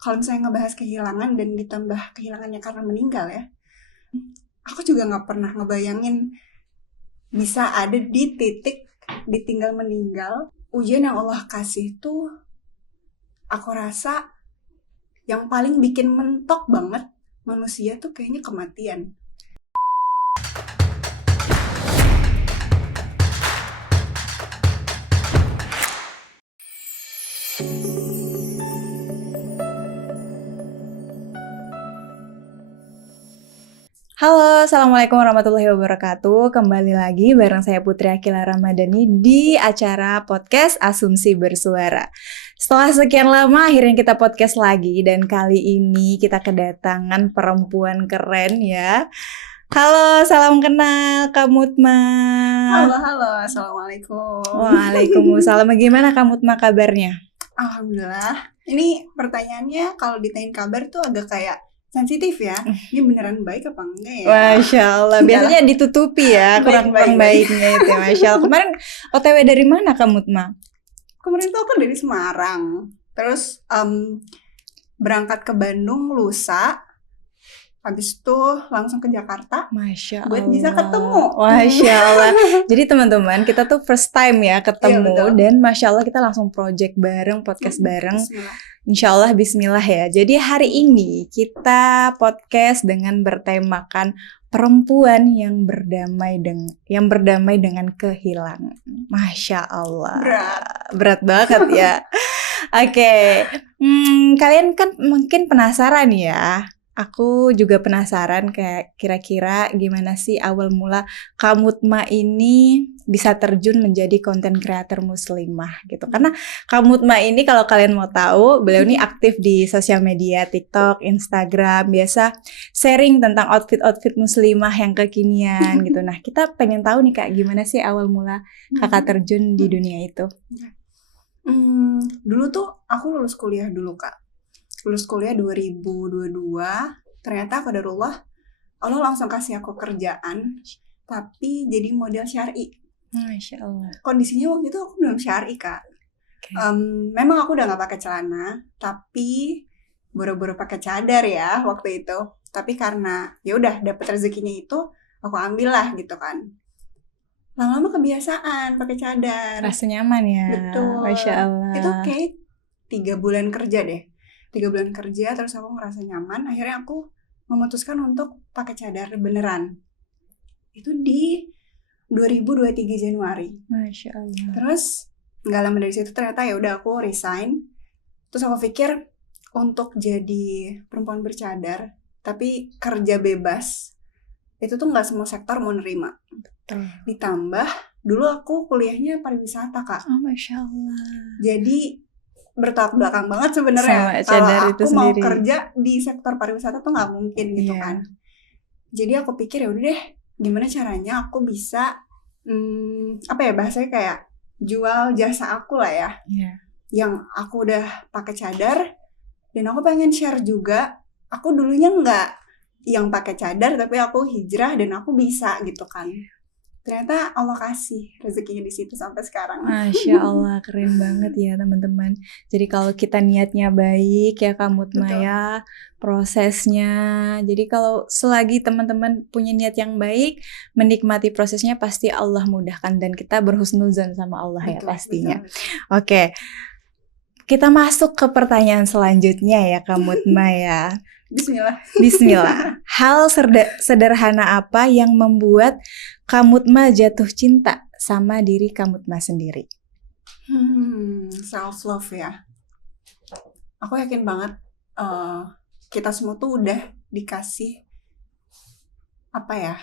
kalau misalnya ngebahas kehilangan dan ditambah kehilangannya karena meninggal ya, aku juga nggak pernah ngebayangin bisa ada di titik ditinggal meninggal. Ujian yang Allah kasih tuh, aku rasa yang paling bikin mentok banget manusia tuh kayaknya kematian. Halo, Assalamualaikum warahmatullahi wabarakatuh. Kembali lagi bareng saya Putri Akila Ramadhani di acara podcast Asumsi Bersuara. Setelah sekian lama akhirnya kita podcast lagi, dan kali ini kita kedatangan perempuan keren ya. Halo, salam kenal Kak Mutma. Halo, Assalamualaikum. Waalaikumsalam. Gimana Kak Mutma kabarnya? Alhamdulillah. Ini pertanyaannya kalau ditanyain kabar tuh agak kayak sensitif ya. Ini beneran baik apa enggak ya? Masya Allah. Biasanya ditutupi ya kurang-kurang baiknya itu. Masya Allah. Kemarin OTW dari mana Kak Mutma? Kemarin tuh aku dari Semarang. Terus berangkat ke Bandung lusa. Habis itu langsung ke Jakarta. Masya Allah. Buat bisa ketemu. Masya Allah. Jadi teman-teman, kita tuh first time ya ketemu. Iya, dan Masya Allah kita langsung project bareng, podcast bareng. Bismillah. Insya Allah bismillah ya. Jadi hari ini kita podcast dengan bertemakan perempuan yang berdamai dengan kehilangan. Masya Allah. Berat banget ya. Oke. Kalian kan mungkin penasaran ya. Aku juga penasaran kayak kira-kira gimana sih awal mula Kak Mutma ini bisa terjun menjadi content creator muslimah gitu. Karena Kak Mutma ini kalau kalian mau tahu, beliau ini aktif di sosial media, TikTok, Instagram, biasa sharing tentang outfit-outfit muslimah yang kekinian gitu. Nah, kita pengen tahu nih Kak, gimana sih awal mula Kakak terjun di dunia itu? Dulu tuh aku lulus kuliah dulu Kak. Lulus kuliah 2022, ternyata qadarullah Allah langsung kasih aku kerjaan, tapi jadi model syar'i. Masya Allah. Kondisinya waktu itu aku belum syar'i Kak. Okay. Memang aku udah nggak pakai celana, tapi boro-boro pakai cadar ya waktu itu. Tapi karena ya udah dapet rezekinya itu, aku ambil lah gitu kan. Lama-lama kebiasaan pakai cadar. Rasa nyaman ya. Betul. Masya Allah. Itu kayak 3 bulan kerja deh. 3 bulan kerja terus aku ngerasa nyaman, akhirnya aku memutuskan untuk pakai cadar beneran. Itu di 2023 Januari. Masya Allah. Terus nggak lama dari situ ternyata ya udah aku resign. Terus aku pikir untuk jadi perempuan bercadar tapi kerja bebas itu tuh nggak semua sektor mau nerima. Betul. Ditambah dulu aku kuliahnya pariwisata Kak. Oh Masya Allah. Jadi bertolak belakang banget sebenarnya. Kalau aku mau kerja di sektor pariwisata tuh nggak mungkin gitu kan. Jadi aku pikir ya udah deh, gimana caranya aku bisa apa ya bahasanya kayak jual jasa aku lah ya. Yang aku udah pakai cadar dan aku pengen share juga. Aku dulunya nggak yang pakai cadar tapi aku hijrah dan aku bisa gitu kan. Ternyata Allah kasih rezekinya di situ sampai sekarang. Masya Allah, keren banget ya teman-teman. Jadi kalau kita niatnya baik ya Kak Mutma ya, prosesnya. Jadi kalau selagi teman-teman punya niat yang baik, menikmati prosesnya pasti Allah mudahkan dan kita berhusnuzon sama Allah ya pastinya. Oke. Kita masuk ke pertanyaan selanjutnya ya Kak Mutma ya. Bismillah. Hal sederhana apa yang membuat Kak Mutma jatuh cinta sama diri Kak Mutma sendiri? Self love ya. Aku yakin banget kita semua tuh udah dikasih apa ya,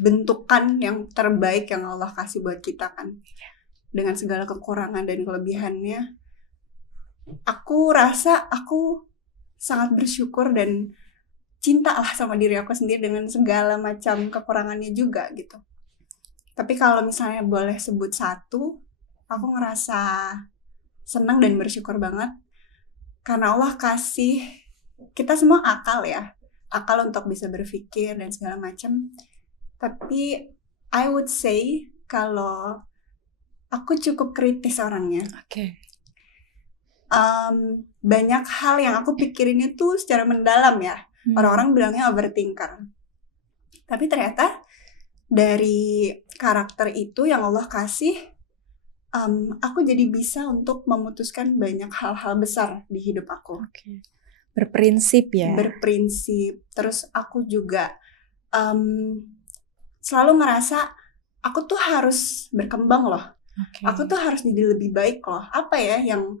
bentukan yang terbaik yang Allah kasih buat kita kan. Dengan segala kekurangan dan kelebihannya, aku rasa aku sangat bersyukur dan cinta lah sama diri aku sendiri dengan segala macam kekurangannya juga gitu. Tapi kalau misalnya boleh sebut satu, aku ngerasa senang dan bersyukur banget karena Allah kasih kita semua akal ya, akal untuk bisa berpikir dan segala macam. Tapi I would say kalau aku cukup kritis orangnya. banyak hal yang aku pikirin itu secara mendalam ya. Orang-orang bilangnya overthinker. Tapi ternyata dari karakter itu yang Allah kasih, aku jadi bisa untuk memutuskan banyak hal-hal besar di hidup aku. Oke. Berprinsip ya. Berprinsip. Terus aku juga selalu ngerasa aku tuh harus berkembang loh. Oke. Aku tuh harus jadi lebih baik loh. Apa ya yang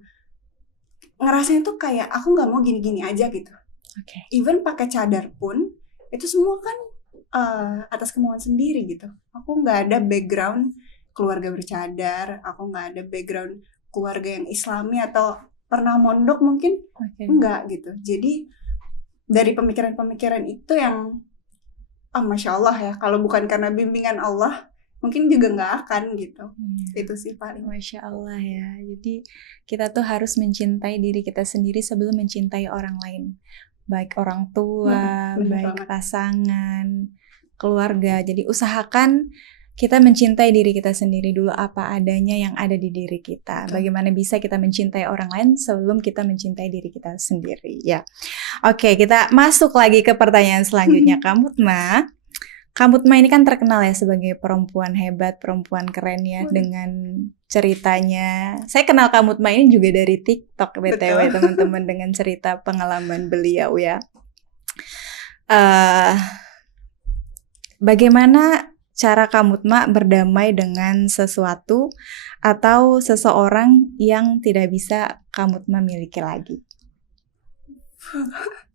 ngerasanya tuh kayak aku nggak mau gini-gini aja gitu. Oke. Even pakai cadar pun itu semua kan atas kemauan sendiri gitu. Aku nggak ada background keluarga bercadar, aku nggak ada background keluarga yang Islami atau pernah mondok mungkin, enggak gitu. Jadi dari pemikiran-pemikiran itu yang Masya Allah ya, kalau bukan karena bimbingan Allah mungkin juga nggak akan gitu. Itu sih paling. Masya Allah ya. Jadi kita tuh harus mencintai diri kita sendiri sebelum mencintai orang lain. Baik orang tua, baik pasangan, keluarga. Jadi usahakan kita mencintai diri kita sendiri dulu, apa adanya yang ada di diri kita. Bagaimana bisa kita mencintai orang lain sebelum kita mencintai diri kita sendiri ya. Oke, kita masuk lagi ke pertanyaan selanjutnya. Kak Mutma ini kan terkenal ya sebagai perempuan hebat, perempuan keren ya dengan ceritanya. Saya kenal Kak Mutma ini juga dari TikTok BTW teman-teman, dengan cerita pengalaman beliau ya. Bagaimana cara Kak Mutma berdamai dengan sesuatu atau seseorang yang tidak bisa Kak Mutma miliki lagi?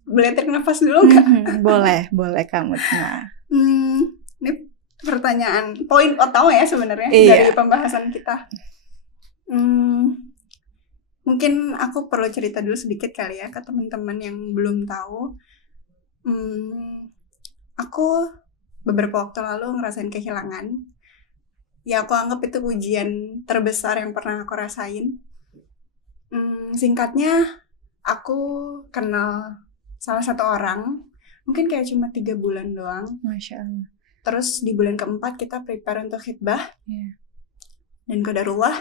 Boleh tarik nafas dulu nggak? Boleh Kak Mutma. Ini pertanyaan poin utama ya sebenarnya dari pembahasan kita. Mungkin aku perlu cerita dulu sedikit kali ya ke teman-teman yang belum tahu. Aku beberapa waktu lalu ngerasain kehilangan. Ya aku anggap itu ujian terbesar yang pernah aku rasain. Singkatnya, aku kenal salah satu orang, mungkin kayak cuma 3 bulan doang. Masya Allah. Terus di bulan keempat kita prepare untuk khitbah. Dan qadarullah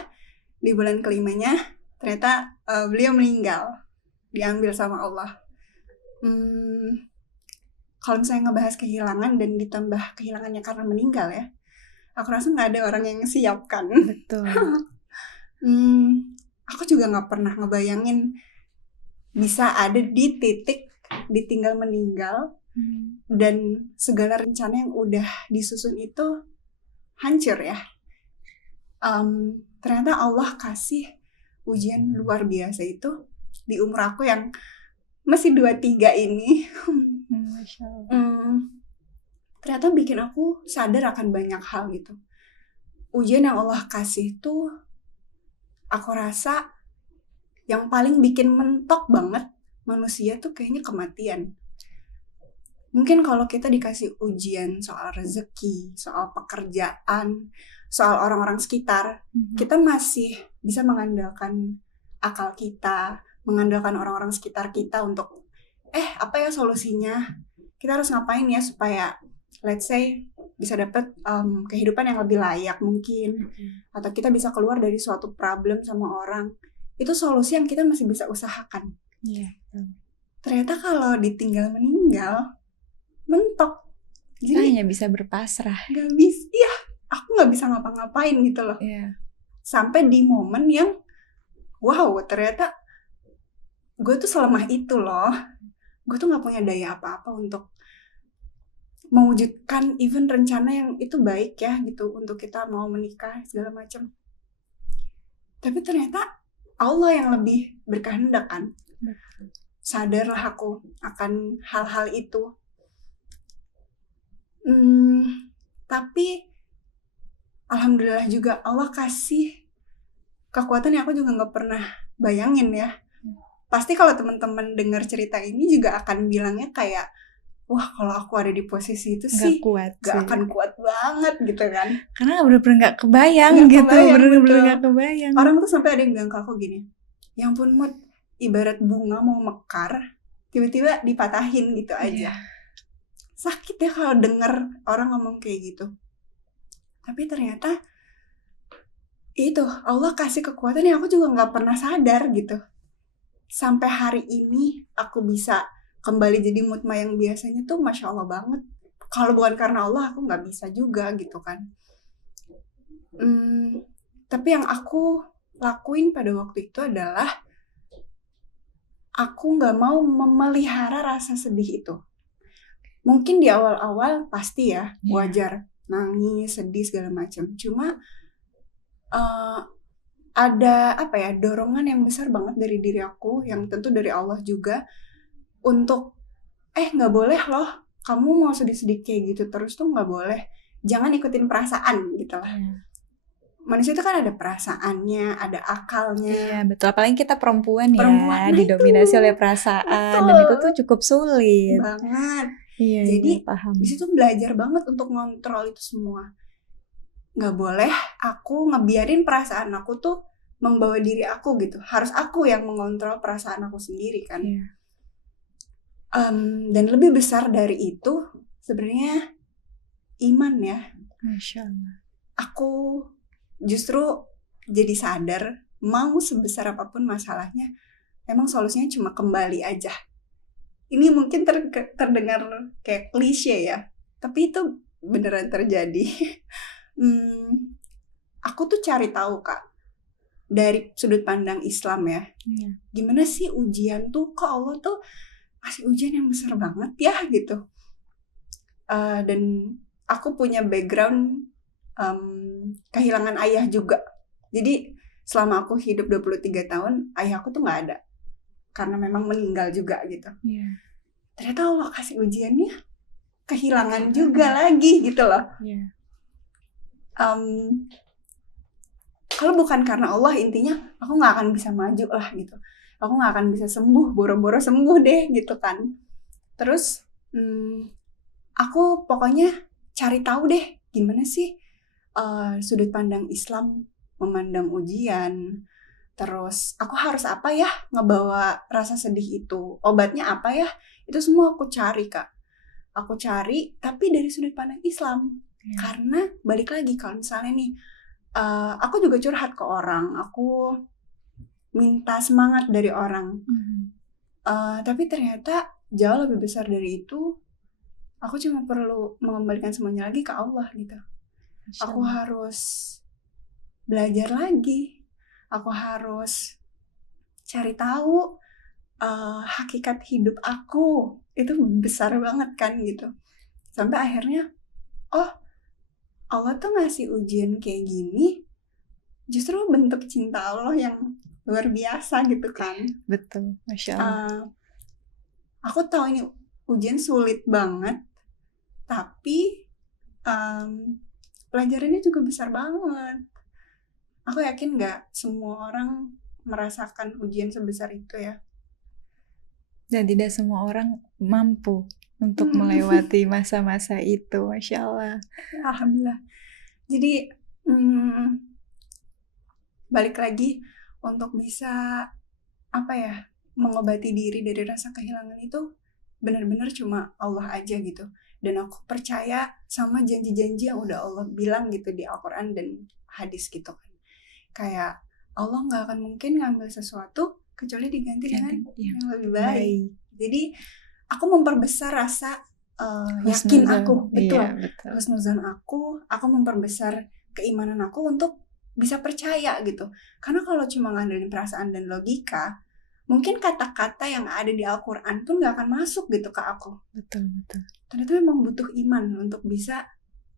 di bulan kelimanya ternyata beliau meninggal, diambil sama Allah. Kalau misalnya ngebahas kehilangan dan ditambah kehilangannya karena meninggal ya, aku rasa nggak ada orang yang siap kan. Betul. Aku juga nggak pernah ngebayangin bisa ada di titik ditinggal meninggal dan segala rencana yang udah disusun itu hancur ya. Ternyata Allah kasih ujian luar biasa itu di umur aku yang masih 23 ini. Masya Allah. Ternyata bikin aku sadar akan banyak hal gitu. Ujian yang Allah kasih tuh aku rasa yang paling bikin mentok banget manusia tuh kayaknya kematian. Mungkin kalau kita dikasih ujian soal rezeki, soal pekerjaan, soal orang-orang sekitar, kita masih bisa mengandalkan akal kita, mengandalkan orang-orang sekitar kita untuk apa ya solusinya? Kita harus ngapain ya supaya let's say bisa dapat kehidupan yang lebih layak mungkin, atau kita bisa keluar dari suatu problem sama orang. Itu solusi yang kita masih bisa usahakan. Ternyata kalau ditinggal meninggal, mentok. Jadi hanya bisa berpasrah. Gak bisa, aku gak bisa ngapa-ngapain gitu loh. Sampai di momen yang wow, ternyata gue tuh selemah itu loh. Gue tuh gak punya daya apa-apa untuk mewujudkan even rencana yang itu baik ya gitu, untuk kita mau menikah segala macam. Tapi ternyata Allah yang lebih berkehendak kan. Sadarlah aku akan hal-hal itu. Tapi alhamdulillah juga Allah kasih kekuatan yang aku juga gak pernah bayangin ya. Pasti kalau teman-teman dengar cerita ini juga akan bilangnya kayak, wah kalau aku ada di posisi itu sih gak akan kuat banget gitu kan. Karena bener-bener gak kebayang gitu. Bener-bener gak kebayang. Orang tuh sampai ada yang bilang ke aku gini, ya ampun Mut, ibarat bunga mau mekar, tiba-tiba dipatahin gitu aja. Sakit ya kalau denger orang ngomong kayak gitu. Tapi ternyata itu Allah kasih kekuatan yang aku juga gak pernah sadar gitu. sampai hari ini aku bisa kembali jadi Mutma yang biasanya tuh Masya Allah banget. Kalau bukan karena Allah aku nggak bisa juga gitu kan. Tapi yang aku lakuin pada waktu itu adalah aku nggak mau memelihara rasa sedih itu. Mungkin di awal-awal pasti ya wajar nangis, sedih segala macam. Cuma ada apa ya, dorongan yang besar banget dari diri aku, yang tentu dari Allah juga, untuk nggak boleh loh kamu mau sedih-sedih kayak gitu terus tuh nggak boleh, jangan ikutin perasaan gitu lah. Manusia itu kan ada perasaannya, ada akalnya. Iya betul, apalagi kita perempuan Perempuan, ya, nah didominasi itu. oleh perasaan, Betul. dan itu tuh cukup sulit Banget. Iya, Jadi paham. di situ belajar banget untuk ngontrol itu semua. Nggak boleh aku ngebiarin perasaan aku tuh membawa diri aku gitu. Harus aku yang mengontrol perasaan aku sendiri kan. Dan lebih besar dari itu sebenarnya iman ya. Masya Allah. Aku justru jadi sadar, mau sebesar apapun masalahnya, emang solusinya cuma kembali aja. Ini mungkin terdengar kayak klise ya, tapi itu beneran terjadi. Aku tuh cari tahu Kak, dari sudut pandang Islam ya. Gimana sih ujian tuh, kok Allah tuh kasih ujian yang besar banget ya gitu. Dan aku punya background kehilangan ayah juga. Jadi selama aku hidup 23 tahun, ayah aku tuh gak ada. Karena memang meninggal juga gitu. Ternyata Allah kasih ujiannya kehilangan juga lagi gitu loh. Kalau bukan karena Allah, intinya aku gak akan bisa maju lah gitu. Aku gak akan bisa sembuh, boro-boro sembuh deh gitu kan. Terus aku pokoknya cari tahu deh gimana sih sudut pandang Islam memandang ujian. Terus aku harus apa ya ngebawa rasa sedih itu, obatnya apa ya, itu semua aku cari Kak. Aku cari tapi dari sudut pandang Islam. Karena balik lagi kalau misalnya nih aku juga curhat ke orang, aku minta semangat dari orang, tapi ternyata jauh lebih besar dari itu. Aku cuma perlu mengembalikan semuanya lagi ke Allah gitu. Aku harus belajar lagi. Aku harus cari tahu hakikat hidup aku. Itu besar banget kan gitu. Sampai akhirnya, oh Allah tuh ngasih ujian kayak gini justru bentuk cinta Allah yang luar biasa gitu kan. Betul, Masya Allah. Aku tahu ini ujian sulit banget, tapi pelajarannya juga besar banget. Aku yakin gak semua orang merasakan ujian sebesar itu ya. Dan tidak semua orang mampu untuk melewati masa-masa itu, Masya Allah. Alhamdulillah. Jadi balik lagi untuk bisa mengobati diri dari rasa kehilangan itu benar-benar cuma Allah aja gitu. Dan aku percaya sama janji-janji yang udah Allah bilang gitu di Al-Quran dan hadis gitu kan. Kayak Allah gak akan mungkin ngambil sesuatu kecuali diganti dengan yang lebih baik. Jadi aku memperbesar rasa yakin aku, betul. Husnuzon aku memperbesar keimanan aku untuk bisa percaya gitu. Karena kalau cuma ngandelin perasaan dan logika, mungkin kata-kata yang ada di Al-Quran pun gak akan masuk gitu ke aku. Betul. Ternyata memang butuh iman untuk bisa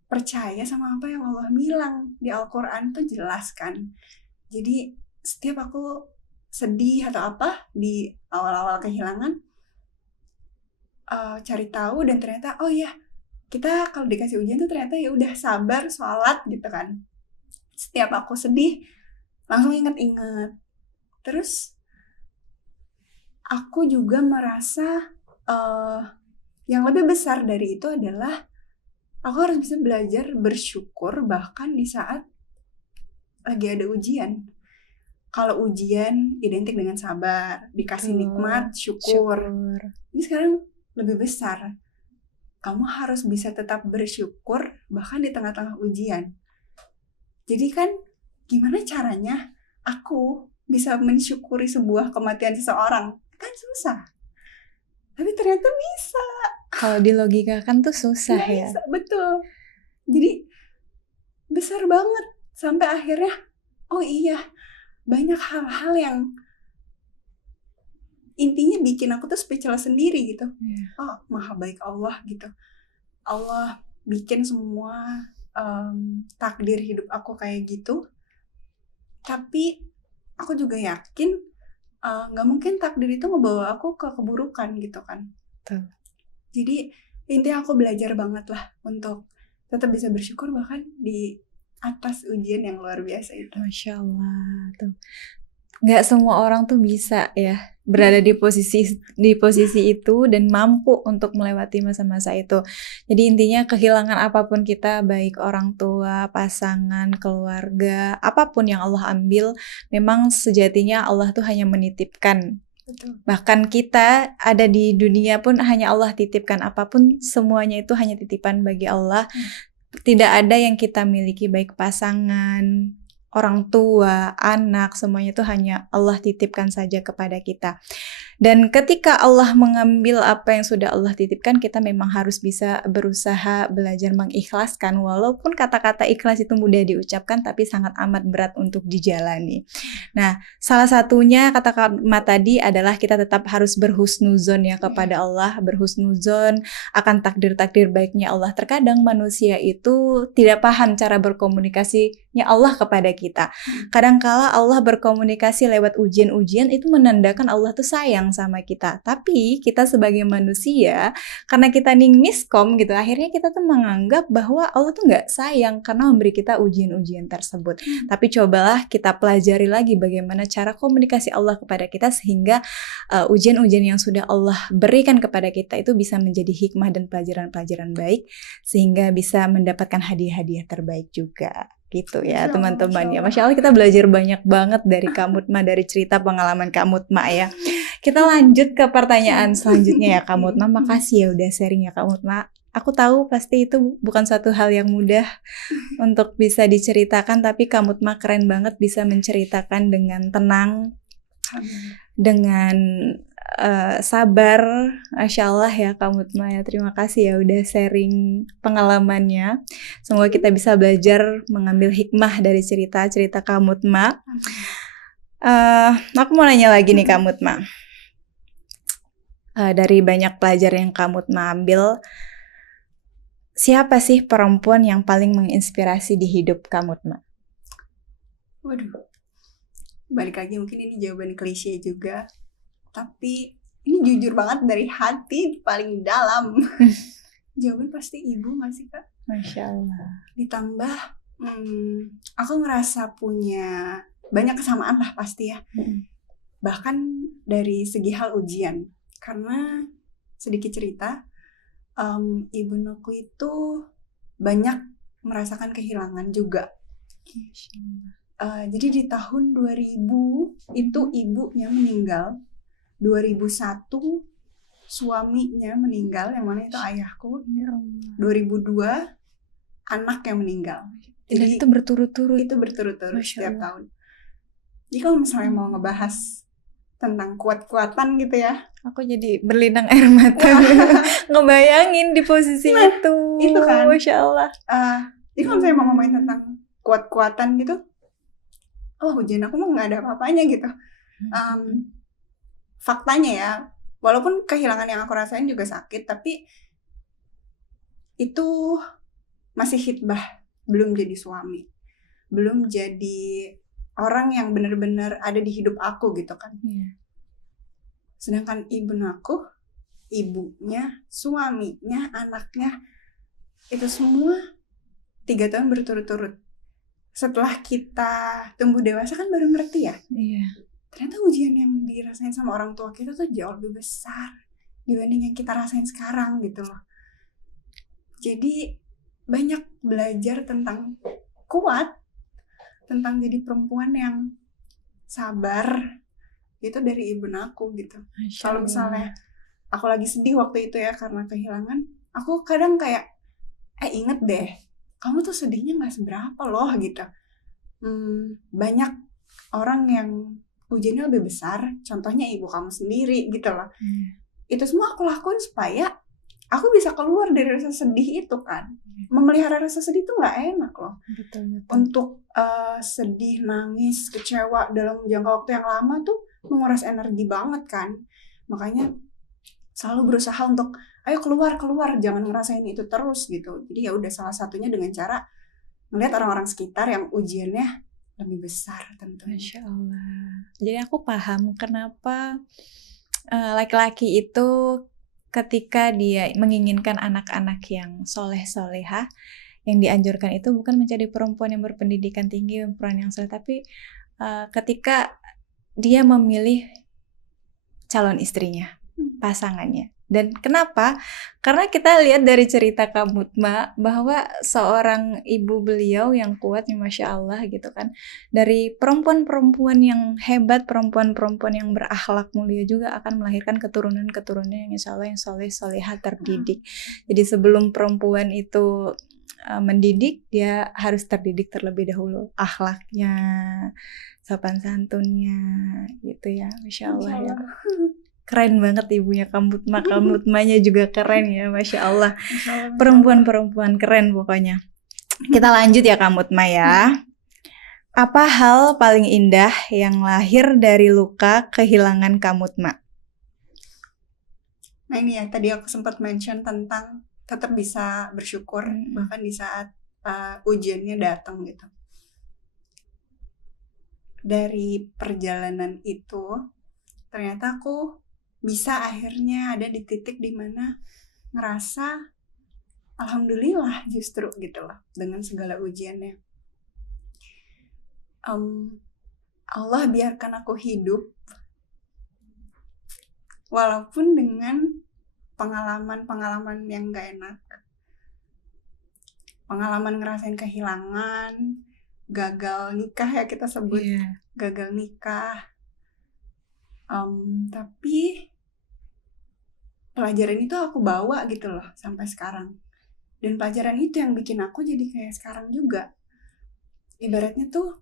percaya sama apa yang Allah bilang di Al-Quran tuh jelas kan. Jadi setiap aku sedih atau apa di awal-awal kehilangan, cari tahu dan ternyata oh ya, kita kalau dikasih ujian tuh ternyata ya udah sabar, sholat gitu kan. Setiap aku sedih langsung inget-inget. Terus aku juga merasa yang lebih besar dari itu adalah aku harus bisa belajar bersyukur bahkan di saat lagi ada ujian. Kalau ujian identik dengan sabar, dikasih nikmat, syukur. Ini sekarang lebih besar. Kamu harus bisa tetap bersyukur bahkan di tengah-tengah ujian. Jadi kan gimana caranya aku bisa mensyukuri sebuah kematian seseorang? Kan susah. Tapi ternyata bisa. Kalau dilogikakan tuh susah Nggak ya. bisa, betul. Jadi besar banget sampai akhirnya oh iya, banyak hal-hal yang intinya bikin aku tuh speechless sendiri gitu. Oh, maha baik Allah gitu. Allah bikin semua takdir hidup aku kayak gitu. Tapi aku juga yakin nggak mungkin takdir itu ngebawa aku ke keburukan gitu kan. Betul. Jadi intinya aku belajar banget lah untuk tetap bisa bersyukur bahkan di atas ujian yang luar biasa itu. Masya Allah tuh. Nggak semua orang tuh bisa ya berada di posisi itu dan mampu untuk melewati masa-masa itu. Jadi intinya kehilangan apapun kita, baik orang tua, pasangan, keluarga, apapun yang Allah ambil, memang sejatinya Allah tuh hanya menitipkan. Betul. Bahkan kita ada di dunia pun hanya Allah titipkan, apapun semuanya itu hanya titipan bagi Allah. Tidak ada yang kita miliki, baik pasangan, orang tua, anak, semuanya itu hanya Allah titipkan saja kepada kita. Dan ketika Allah mengambil apa yang sudah Allah titipkan, kita memang harus bisa berusaha belajar mengikhlaskan, walaupun kata-kata ikhlas itu mudah diucapkan tapi sangat amat berat untuk dijalani. Nah, salah satunya kata-kata tadi adalah kita tetap harus berhusnuzon ya kepada Allah, berhusnuzon akan takdir-takdir baiknya Allah. Terkadang manusia itu tidak paham cara berkomunikasinya Allah kepada kita. Kadangkala Allah berkomunikasi lewat ujian-ujian itu menandakan Allah tuh sayang sama kita. Tapi kita sebagai manusia, karena kita miskom gitu, akhirnya kita tuh menganggap bahwa Allah tuh nggak sayang karena memberi kita ujian-ujian tersebut. Tapi cobalah kita pelajari lagi bagaimana cara komunikasi Allah kepada kita sehingga ujian-ujian yang sudah Allah berikan kepada kita itu bisa menjadi hikmah dan pelajaran-pelajaran baik sehingga bisa mendapatkan hadiah-hadiah terbaik juga. Gitu ya teman-teman ya. Masya Allah kita belajar banyak banget dari Kak Mutma, dari cerita pengalaman Kak Mutma ya. Kita lanjut ke pertanyaan selanjutnya ya Kak Mutma. Makasih ya udah sharing ya Kak Mutma. Aku tahu pasti itu bukan suatu hal yang mudah untuk bisa diceritakan, tapi Kak Mutma keren banget bisa menceritakan dengan tenang, dengan sabar. Masya Allah ya Kak Mutma ya. Terima kasih ya udah sharing pengalamannya. Semoga kita bisa belajar mengambil hikmah dari cerita-cerita Kak Mutma. Aku mau nanya lagi nih Kak Mutma. Dari banyak pelajaran yang Kak Mutma ambil, siapa sih perempuan yang paling menginspirasi di hidup Kak Mutma? Waduh, balik lagi mungkin ini jawaban klise juga, tapi ini jujur banget dari hati paling dalam. Jawaban pasti ibu nggak sih Kak? Masya Allah. Ditambah aku ngerasa punya banyak kesamaan lah pasti ya. Bahkan dari segi hal ujian. Karena sedikit cerita, ibuku itu banyak merasakan kehilangan juga. Jadi di tahun 2000 itu ibunya meninggal. 2001 suaminya meninggal, yang mana itu ayahku. 2002 anak yang meninggal. Jadi itu berturut-turut. Itu berturut-turut setiap tahun. Jadi kalau misalnya mau ngebahas tentang kuat-kuatan gitu ya, aku jadi berlinang air mata ngebayangin di posisi itu kan. Masya Allah. Jadi kalau misalnya mau ngomongin tentang kuat-kuatan gitu, ujian aku mah nggak ada apa-apanya gitu. Faktanya ya, walaupun kehilangan yang aku rasain juga sakit, tapi itu masih hitbah, belum jadi suami, belum jadi orang yang benar-benar ada di hidup aku gitu kan. Sedangkan aku, ibunya, suaminya, anaknya, itu semua 3 tahun berturut-turut. Setelah kita tumbuh dewasa kan baru ngerti ya. Ternyata ujian yang dirasain sama orang tua kita tuh jauh lebih besar dibanding yang kita rasain sekarang gitu loh. Jadi banyak belajar tentang kuat, tentang jadi perempuan yang sabar, itu dari ibu aku gitu. Kalau misalnya aku lagi sedih waktu itu ya karena kehilangan, aku kadang kayak inget deh, kamu tuh sedihnya gak seberapa loh gitu. Banyak orang yang ujiannya lebih besar, contohnya ibu kamu sendiri gitu loh. Itu semua aku lakuin supaya aku bisa keluar dari rasa sedih itu kan. Memelihara rasa sedih itu nggak enak loh. Betul. Untuk sedih, nangis, kecewa dalam jangka waktu yang lama tuh menguras energi banget kan. Makanya selalu berusaha untuk ayo keluar, jangan ngerasain itu terus gitu. Jadi ya udah, salah satunya dengan cara melihat orang-orang sekitar yang ujiannya lebih besar tentunya. Masya Allah. Jadi aku paham kenapa laki-laki itu ketika dia menginginkan anak-anak yang soleh-solehah, yang dianjurkan itu bukan mencari perempuan yang berpendidikan tinggi, perempuan yang soleh, tapi ketika dia memilih calon istrinya, pasangannya. Dan kenapa? Karena kita lihat dari cerita Kak Mutma bahwa seorang ibu beliau yang kuat, Masya Allah gitu kan, dari perempuan-perempuan yang hebat, perempuan-perempuan yang berakhlak mulia juga akan melahirkan keturunan-keturunan yang insya Allah yang soleh-solehah, terdidik. Jadi sebelum perempuan itu mendidik, dia harus terdidik terlebih dahulu, akhlaknya, sopan santunnya gitu ya. Masya Allah ya. Keren banget ibunya Kak Mutmanya juga keren ya, Masya Allah. Perempuan-perempuan keren pokoknya. Kita lanjut ya Kak Mutma ya. Apa hal paling indah yang lahir dari luka kehilangan Kak Mutma? Nah ini ya, tadi aku sempat mention tentang tetap bisa bersyukur bahkan di saat ujiannya datang gitu. Dari perjalanan itu ternyata aku bisa akhirnya ada di titik dimana ngerasa alhamdulillah justru gitu loh dengan segala ujiannya. Allah biarkan aku hidup walaupun dengan pengalaman-pengalaman yang gak enak, pengalaman ngerasain kehilangan, gagal nikah ya kita sebut, gagal nikah. Tapi pelajaran itu aku bawa gitu loh sampai sekarang. Dan pelajaran itu yang bikin aku jadi kayak sekarang juga. Ibaratnya tuh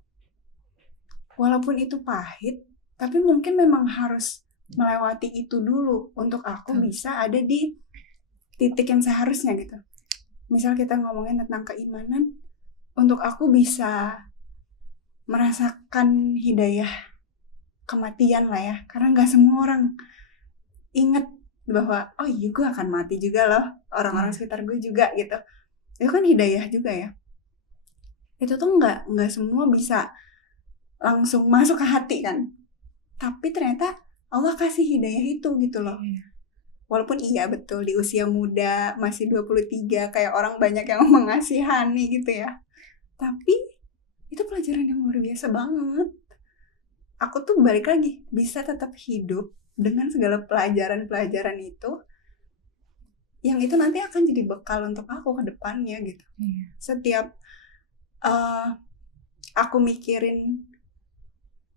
walaupun itu pahit, tapi mungkin memang harus melewati itu dulu untuk aku bisa ada di titik yang seharusnya gitu. Misal kita ngomongin tentang keimanan, untuk aku bisa merasakan hidayah kematian lah ya, karena gak semua orang ingat bahwa oh iya gue akan mati juga loh, orang-orang sekitar gue juga gitu. Itu kan hidayah juga ya. Itu tuh nggak semua bisa langsung masuk ke hati kan, tapi ternyata Allah kasih hidayah itu gitu loh. Walaupun iya betul di usia muda masih 23 kayak orang banyak yang mengasihani gitu ya, tapi itu pelajaran yang luar biasa banget. Aku tuh balik lagi bisa tetap hidup dengan segala pelajaran-pelajaran itu, yang itu nanti akan jadi bekal untuk aku ke depannya gitu. Setiap aku mikirin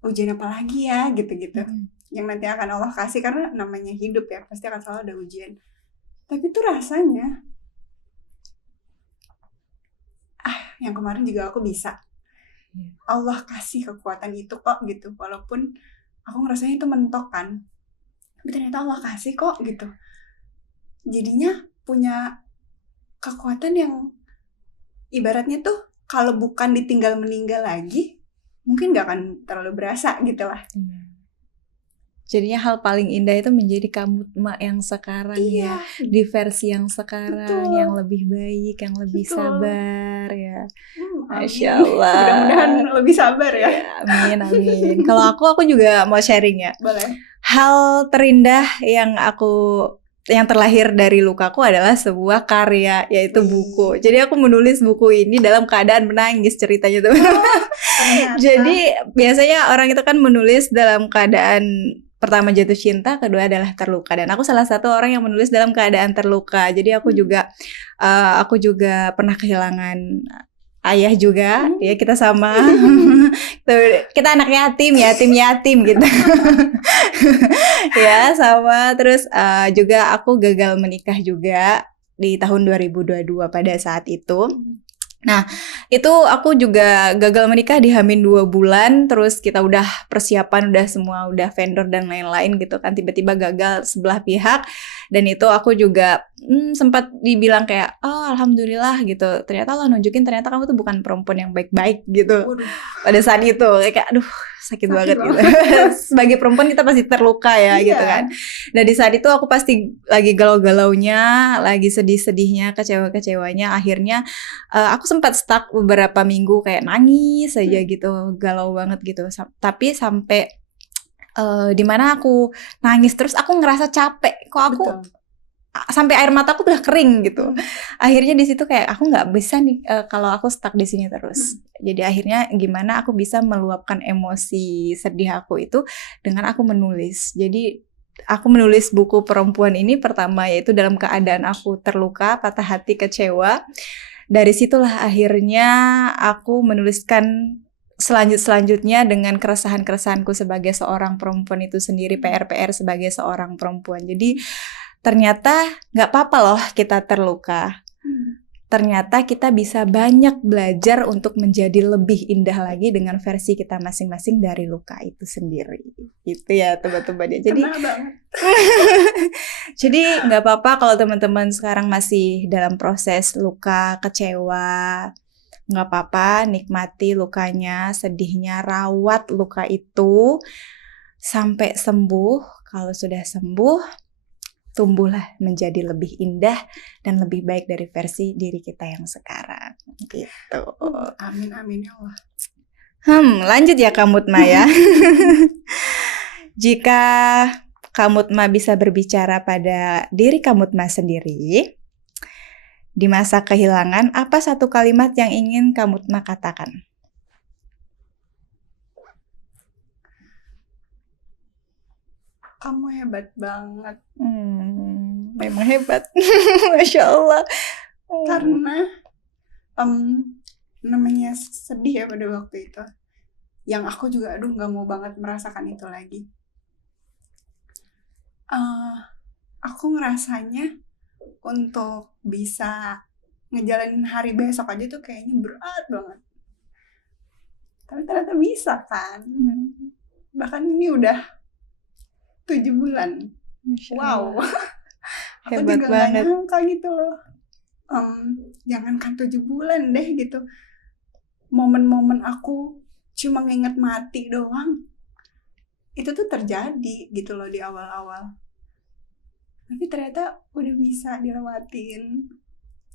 ujian apa lagi ya gitu-gitu, yang nanti akan Allah kasih, karena namanya hidup ya pasti akan selalu ada ujian. Tapi tuh rasanya yang kemarin juga aku bisa, Allah kasih kekuatan itu kok gitu, walaupun aku ngerasanya itu mentok kan, tapi ternyata Allah kasih kok gitu. Jadinya punya kekuatan yang ibaratnya tuh kalau bukan ditinggal meninggal lagi, mungkin gak akan terlalu berasa gitu lah. Jadinya hal paling indah itu menjadi Kak Mutma yang sekarang ya, di versi yang sekarang. Betul. Yang lebih baik, yang lebih sabar ya. Masya Allah. Mudah-mudahan lebih sabar ya. Amin. Kalau aku juga mau sharing ya. Boleh. Hal terindah yang terlahir dari lukaku adalah sebuah karya, yaitu buku. Jadi aku menulis buku ini dalam keadaan menangis ceritanya tuh. Jadi biasanya orang itu kan menulis dalam keadaan pertama jatuh cinta, kedua adalah terluka, dan aku salah satu orang yang menulis dalam keadaan terluka. Jadi aku juga pernah kehilangan ayah juga, ya kita sama. Kita anak yatim gitu. Ya sama. Terus juga aku gagal menikah juga di tahun 2022 pada saat itu. Nah, itu aku juga gagal menikah di Hamin 2 bulan, terus kita udah persiapan, udah semua, udah vendor dan lain-lain gitu kan, tiba-tiba gagal sebelah pihak, dan itu aku juga sempat dibilang kayak, oh alhamdulillah gitu, ternyata Allah nunjukin ternyata kamu tuh bukan perempuan yang baik-baik gitu. Waduh, Pada saat itu, kayak aduh sakit banget gitu. banget. Sebagai perempuan kita pasti terluka ya gitu Iya. kan. Nah di saat itu aku pasti lagi galau-galaunya, lagi sedih-sedihnya, kecewa-kecewanya, akhirnya aku sempat stuck beberapa minggu kayak nangis aja gitu, galau banget gitu. Tapi sampai di mana aku nangis terus aku ngerasa capek. Kok aku Betul. sampai air mataku udah kering gitu. Akhirnya di situ kayak aku nggak bisa nih kalau aku stuck di sini terus. Jadi akhirnya gimana aku bisa meluapkan emosi sedih aku itu dengan aku menulis. Jadi aku menulis buku perempuan ini pertama yaitu dalam keadaan aku terluka, patah hati, kecewa. Dari situlah akhirnya aku menuliskan selanjutnya dengan keresahan-keresahanku sebagai seorang perempuan itu sendiri, PR-PR sebagai seorang perempuan. Jadi ternyata nggak apa-apa loh kita terluka. Ternyata kita bisa banyak belajar untuk menjadi lebih indah lagi dengan versi kita masing-masing dari luka itu sendiri. Itu ya teman-teman ya. Jadi Kena banget. jadi nggak apa-apa kalau teman-teman sekarang masih dalam proses luka, kecewa. Nggak apa-apa, nikmati lukanya, sedihnya, rawat luka itu sampai sembuh. Kalau sudah sembuh, tumbuhlah menjadi lebih indah dan lebih baik dari versi diri kita yang sekarang. Gitu. Amin, amin ya Allah. Lanjut ya Kak Mutma ya. Jika Kak Mutma bisa berbicara pada diri Kak Mutma sendiri, di masa kehilangan, apa satu kalimat yang ingin Kak Mutma katakan? Kamu hebat banget. Memang hebat. Masya Allah. Karena namanya sedih ya pada waktu itu. Yang aku juga aduh gak mau banget merasakan itu lagi. Aku ngerasanya untuk bisa ngejalanin hari besok aja tuh kayaknya berat banget. Tapi ternyata bisa kan. Bahkan ini udah 7 bulan. Wow. Aku Hebat juga banget. gak nyangka gitu loh. Jangankan 7 bulan deh gitu. Momen-momen aku cuma nginget mati doang. Itu tuh terjadi gitu loh di awal-awal. Tapi ternyata udah bisa dilewatin.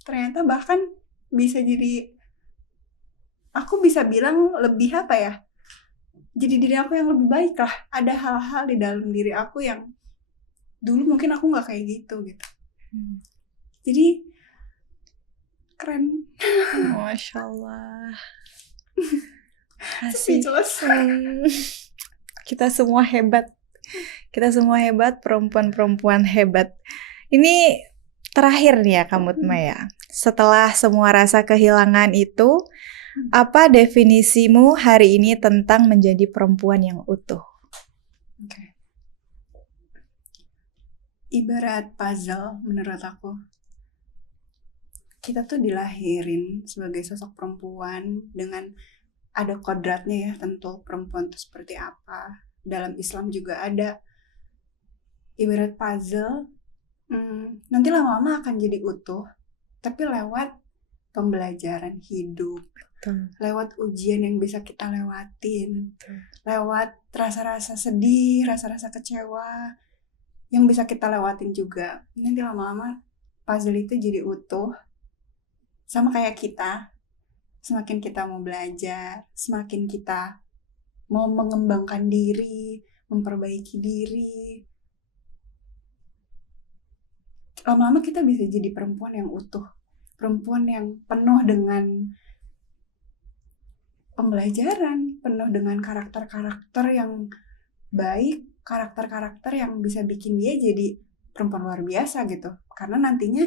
Ternyata bahkan bisa jadi, aku bisa bilang lebih apa ya, jadi diri aku yang lebih baik lah. Ada hal-hal di dalam diri aku yang dulu mungkin aku gak kayak gitu. Jadi keren. Masya Allah. Speechless. Kita semua hebat. Kita semua hebat, perempuan-perempuan hebat. Ini terakhir nih ya Kak Mutma ya. Setelah semua rasa kehilangan itu, apa definisimu hari ini tentang menjadi perempuan yang utuh? Okay. Ibarat puzzle menurut aku. Kita tuh dilahirin sebagai sosok perempuan dengan ada kodratnya ya, tentu perempuan itu seperti apa. Dalam Islam juga ada. Ibarat puzzle, nanti lama-lama akan jadi utuh, tapi lewat pembelajaran hidup. Lewat ujian yang bisa kita lewatin. Lewat rasa-rasa sedih, rasa-rasa kecewa yang bisa kita lewatin juga. Nanti lama-lama puzzle itu jadi utuh. Sama kayak kita. Semakin kita mau belajar, semakin kita mau mengembangkan diri, memperbaiki diri, lama-lama kita bisa jadi perempuan yang utuh, perempuan yang penuh dengan pembelajaran, penuh dengan karakter-karakter yang baik, karakter-karakter yang bisa bikin dia jadi perempuan luar biasa gitu. Karena nantinya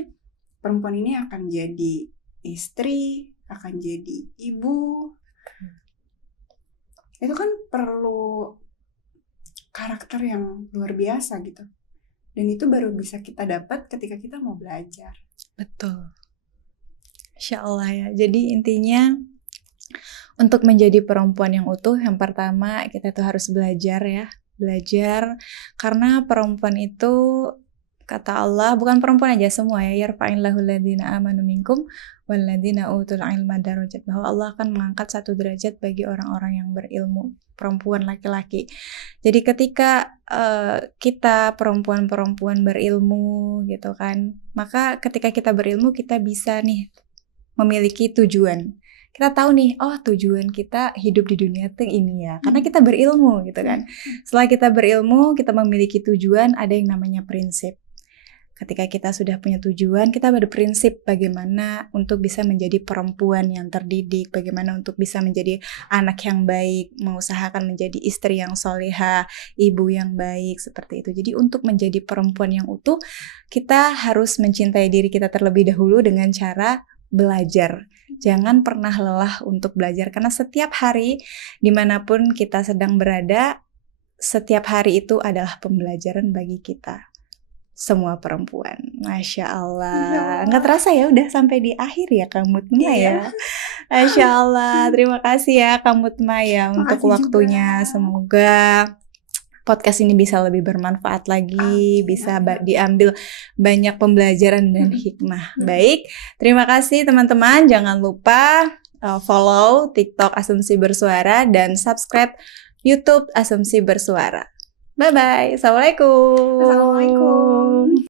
perempuan ini akan jadi istri, akan jadi ibu. Itu kan perlu karakter yang luar biasa gitu. Dan itu baru bisa kita dapat ketika kita mau belajar. Betul. Insya Allah ya. Jadi intinya untuk menjadi perempuan yang utuh, yang pertama kita tuh harus belajar ya. Belajar, karena perempuan itu kata Allah, bukan perempuan aja, semua ya. Yarfa'illahu alladhina amanu minkum walladhina utul ilma darajat. Bahwa Allah akan mengangkat satu derajat bagi orang-orang yang berilmu, perempuan laki-laki. Jadi ketika kita perempuan-perempuan berilmu gitu kan, maka ketika kita berilmu kita bisa nih memiliki tujuan. Kita tahu nih, oh tujuan kita hidup di dunia tuh ini ya, karena kita berilmu gitu kan. Setelah kita berilmu, kita memiliki tujuan, ada yang namanya prinsip. Ketika kita sudah punya tujuan, kita berprinsip bagaimana untuk bisa menjadi perempuan yang terdidik, bagaimana untuk bisa menjadi anak yang baik, mengusahakan menjadi istri yang soleha, ibu yang baik, seperti itu. Jadi untuk menjadi perempuan yang utuh, kita harus mencintai diri kita terlebih dahulu dengan cara belajar. Jangan pernah lelah untuk belajar, karena setiap hari dimanapun kita sedang berada, setiap hari itu adalah pembelajaran bagi kita semua perempuan. Masya Allah. Nggak terasa ya udah sampai di akhir ya Kak Mutma ya. Masya Allah. Terima kasih ya Kak Mutma ya untuk Makasih waktunya. juga. Semoga podcast ini bisa lebih bermanfaat lagi, bisa diambil banyak pembelajaran dan hikmah. Baik, terima kasih teman-teman. Jangan lupa follow TikTok Asumsi Bersuara dan subscribe YouTube Asumsi Bersuara. Bye-bye. Assalamualaikum. Assalamualaikum.